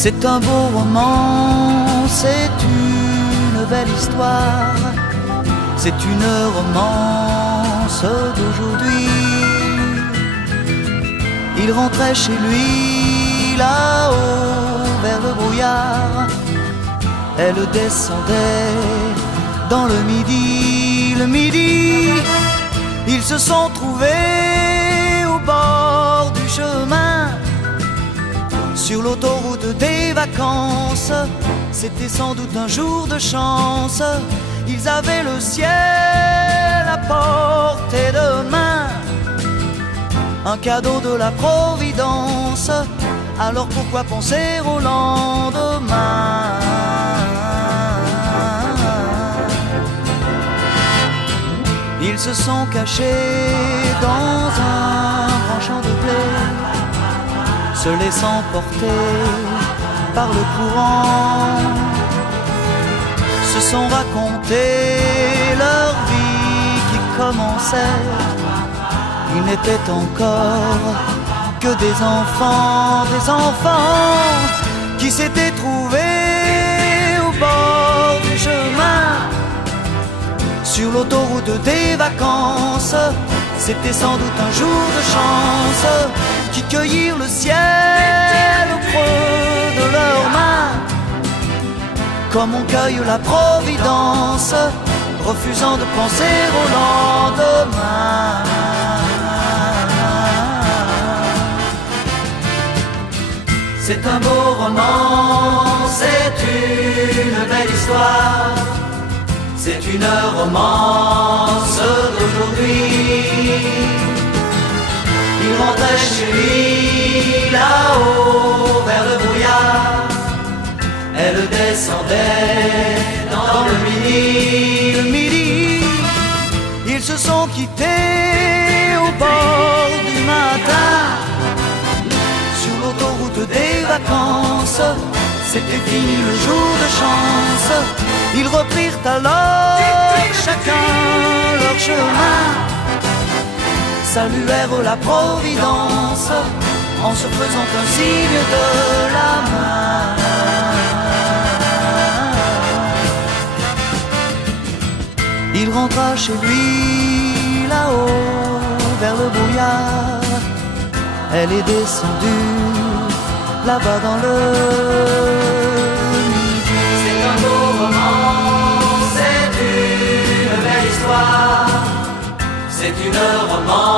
C'est un beau roman, c'est une belle histoire, c'est une romance d'aujourd'hui. Il rentrait chez lui là-haut vers le brouillard, elle descendait dans le midi, ils se sont trouvés au bord du chemin, sur l'autoroute des vacances. C'était sans doute un jour de chance, ils avaient le ciel à portée de main, un cadeau de la Providence. Alors pourquoi penser au lendemain? Ils se sont cachés dans un grand champ de blé, se laissant porter par le courant, se sont raconté leur vie qui commençait. Ils n'étaient encore que des enfants qui s'étaient trouvés au bord du chemin, sur l'autoroute des vacances. C'était sans doute un jour de chance, qui cueillirent le ciel au creux de leurs mains, comme on cueille la Providence, refusant de penser au lendemain. C'est un beau roman, c'est une belle histoire, c'est une romance d'aujourd'hui. Il rentrait chez lui là-haut vers le brouillard, elle descendait dans le midi. Ils se sont quittés au bord du matin, sur l'autoroute des vacances. C'était fini le jour de chance. Ils reprirent alors chacun leur chemin, saluèrent la Providence en se faisant un signe de la main. Il rentra chez lui là-haut vers le brouillard, elle est descendue là-bas dans le midi. C'est un beau roman, c'est une belle histoire, c'est une romance